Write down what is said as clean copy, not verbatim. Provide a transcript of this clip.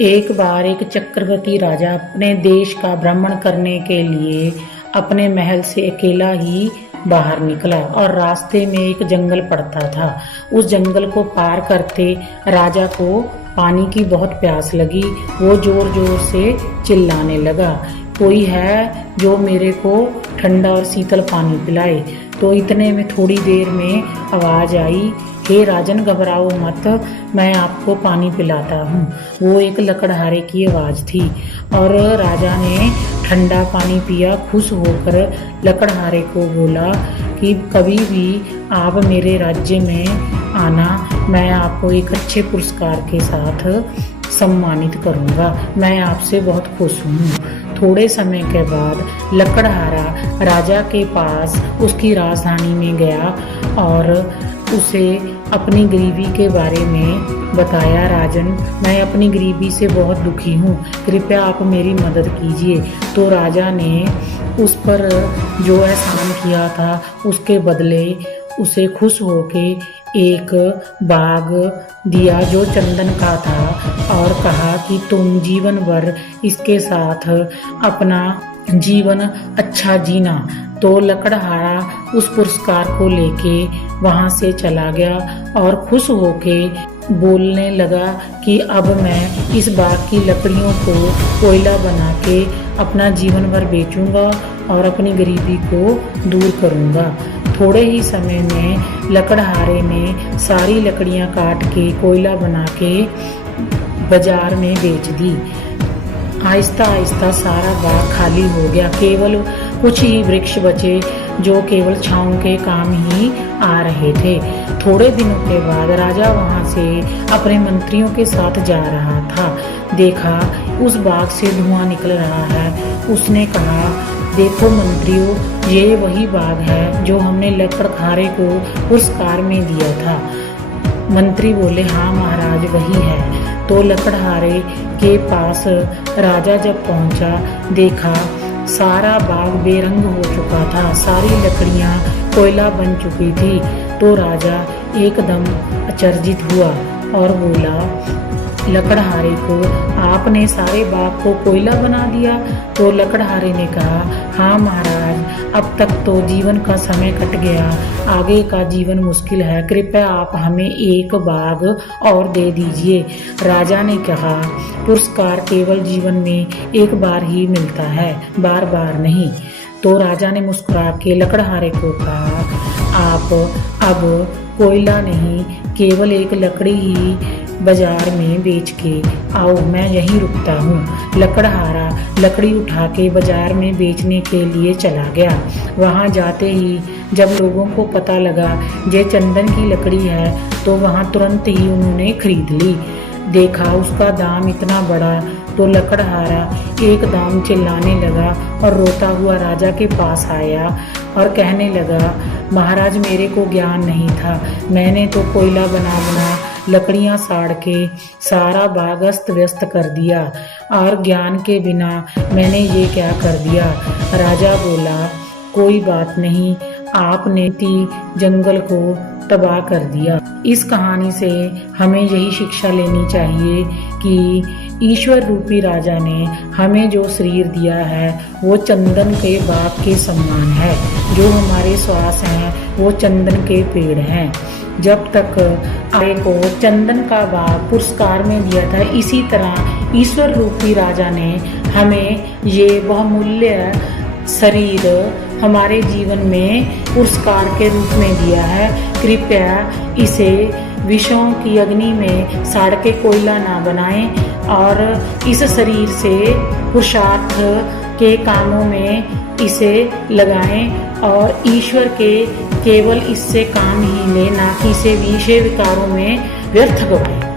एक बार एक चक्रवर्ती राजा अपने देश का भ्रमण करने के लिए अपने महल से अकेला ही बाहर निकला और रास्ते में एक जंगल पड़ता था। उस जंगल को पार करते राजा को पानी की बहुत प्यास लगी। वो जोर जोर से चिल्लाने लगा, कोई है जो मेरे को ठंडा और शीतल पानी पिलाए। तो इतने में थोड़ी देर में आवाज आई, हे राजन घबराओ मत, मैं आपको पानी पिलाता हूँ। वो एक लकड़हारे की आवाज़ थी और राजा ने ठंडा पानी पिया। खुश होकर लकड़हारे को बोला कि कभी भी आप मेरे राज्य में आना, मैं आपको एक अच्छे पुरस्कार के साथ सम्मानित करूँगा। मैं आपसे बहुत खुश हूँ। थोड़े समय के बाद लकड़हारा राजा के पास उसकी राजधानी में गया और उसे अपनी गरीबी के बारे में बताया। राजन, मैं अपनी गरीबी से बहुत दुखी हूँ, कृपया आप मेरी मदद कीजिए। तो राजा ने उस पर जो एहसान किया था उसके बदले उसे खुश होके एक बाग दिया जो चंदन का था और कहा कि तुम जीवन भर इसके साथ अपना जीवन अच्छा जीना। तो लकड़हारा उस पुरस्कार को लेके वहां से चला गया और खुश होके बोलने लगा कि अब मैं इस बाग की लकड़ियों को कोयला बना के अपना जीवन भर बेचूंगा और अपनी गरीबी को दूर करूंगा। थोड़े ही समय में लकड़हारे ने सारी लकड़ियां काट के कोयला बना के बाजार में बेच दी। आहिस्ता आहिस्ता सारा बाग खाली हो गया। केवल कुछ ही वृक्ष बचे जो केवल छांव के काम ही आ रहे थे। थोड़े दिनों के बाद राजा वहां से अपने मंत्रियों के साथ जा रहा था। देखा उस बाग से धुआं निकल रहा है। उसने कहा, देखो मंत्रियों, ये वही बाग है जो हमने लकड़हारे को पुरस्कार में दिया था। मंत्री बोले, हाँ महाराज वही है। तो लकड़हारे के पास राजा जब पहुंचा, देखा सारा बाग बेरंग हो चुका था, सारी लकड़ियां कोयला बन चुकी थी। तो राजा एकदम अचरजित हुआ और बोला लकड़हारे को, आपने सारे बाग को कोयला बना दिया? तो लकड़हारे ने कहा, हाँ महाराज, अब तक तो जीवन का समय कट गया, आगे का जीवन मुश्किल है, कृपया आप हमें एक बाग और दे दीजिए। राजा ने कहा, पुरस्कार केवल जीवन में एक बार ही मिलता है, बार बार नहीं। तो राजा ने मुस्कुरा के लकड़हारे को कहा, आप अब कोयला नहीं, केवल एक लकड़ी ही बाजार में बेच के आओ, मैं यहीं रुकता हूँ। लकड़हारा लकड़ी उठा के बाजार में बेचने के लिए चला गया। वहाँ जाते ही जब लोगों को पता लगा ये चंदन की लकड़ी है तो वहाँ तुरंत ही उन्होंने खरीद ली। देखा उसका दाम इतना बड़ा तो लकड़हारा एकदम चिल्लाने लगा और रोता हुआ राजा के पास आया और कहने लगा, महाराज मेरे को ज्ञान नहीं था, मैंने तो कोयला बना बना लकड़ियां साड़ के सारा बाग अस्त व्यस्त कर दिया और ज्ञान के बिना मैंने ये क्या कर दिया। राजा बोला, कोई बात नहीं, आपने जंगल को तबाह कर दिया। इस कहानी से हमें यही शिक्षा लेनी चाहिए कि ईश्वर रूपी राजा ने हमें जो शरीर दिया है वो चंदन के बाग के समान है। जो हमारे श्वास हैं वो चंदन के पेड़ हैं। जब तक आय को चंदन का बाग पुरस्कार में दिया था, इसी तरह ईश्वर रूपी राजा ने हमें ये बहुमूल्य शरीर हमारे जीवन में पुरस्कार के रूप में दिया है। कृपया इसे विषयों की अग्नि में साड़ के कोयला ना बनाएं और इस शरीर से पुरुषार्थ के कामों में इसे लगाएं और ईश्वर के केवल इससे काम ही लें, ना कि इसे विषय विकारों में व्यर्थ गवाएं।